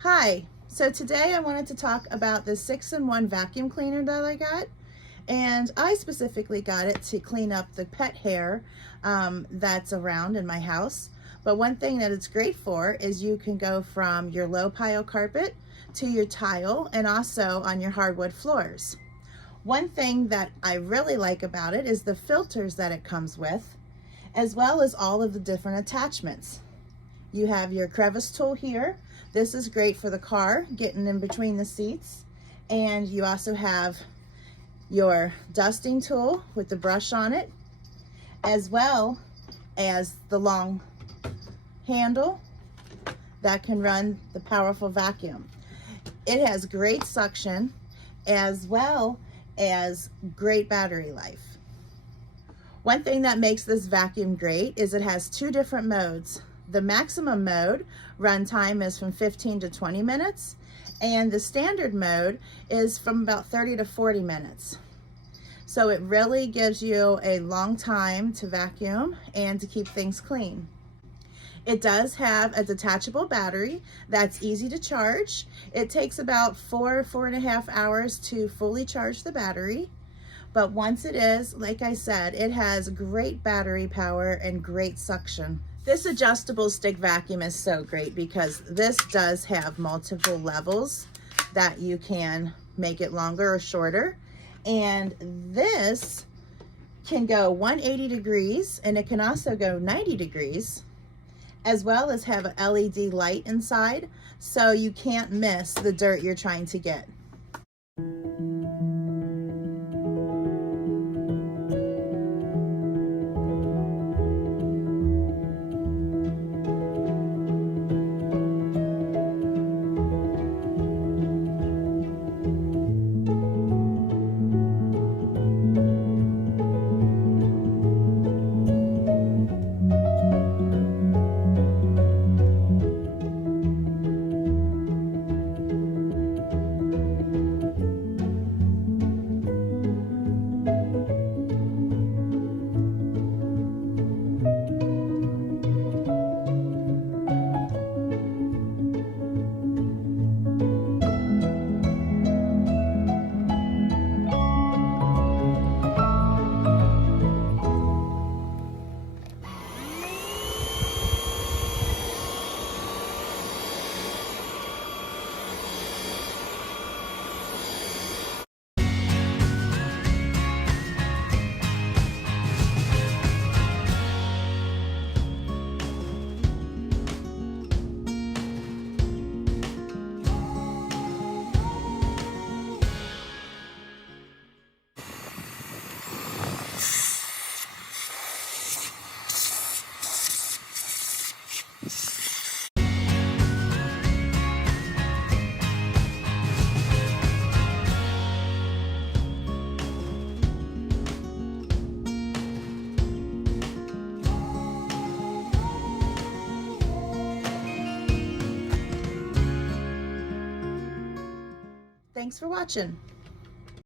Hi, so today I wanted to talk about the 6-in-1 vacuum cleaner that I got. And I specifically got it to clean up the pet hair that's around in my house. But one thing that it's great for is you can go from your low pile carpet to your tile and also on your hardwood floors. One thing that I really like about it is the filters that it comes with, as well as all of the different attachments. You have your crevice tool here. This is great for the car, getting in between the seats. And you also have your dusting tool with the brush on it, as well as the long handle that can run the powerful vacuum. It has great suction as well as great battery life. One thing that makes this vacuum great is it has two different modes. The maximum mode runtime is from 15 to 20 minutes, and the standard mode is from about 30 to 40 minutes. So it really gives you a long time to vacuum and to keep things clean. It does have a detachable battery that's easy to charge. It takes about 4.5 hours to fully charge the battery. But once it is, like I said, it has great battery power and great suction. This adjustable stick vacuum is so great because this does have multiple levels that you can make it longer or shorter. And this can go 180 degrees and it can also go 90 degrees, as well as have an LED light inside so you can't miss the dirt you're trying to get. Thanks for watching.